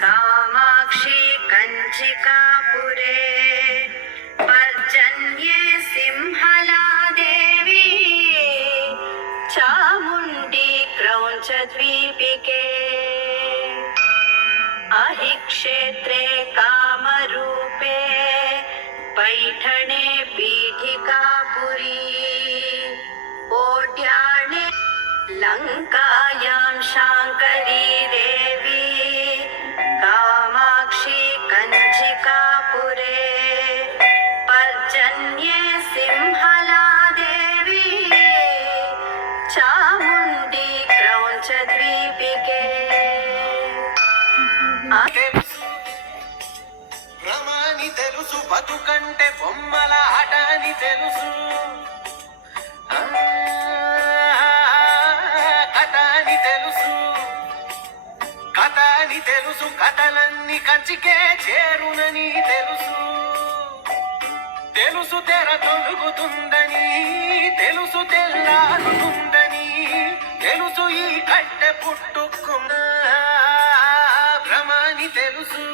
कामाक्षी कंचिकापुरे पर्जन्ये सिंहला देवी चामुण्डी क्रौञ्चद्वीपिके अहिक्षेत्रे कामरूपे पैठणे पीठिकापुरी ओड्याणे लङ्कायां शाङ्करी देवी कामाक्षी कंचिकापुरे पर्जन्ये सिंहला देवी चामुण्डी क्रौञ्चद्वीपिके భ్రమాని తెలుసు బతుకంటే బొమ్మల ఆట అని తెలుసు కథ అని తెలుసు కథ అని తెలుసు కథలన్నీ కంచికే చేరునని తెలుసు తెలుసు తెర తొలుగుతుందని తెలుసు తెల్లారుతుందని తెలుసు ఈ కట్టె పుట్టుకున్న భ్రమాని తెలుసు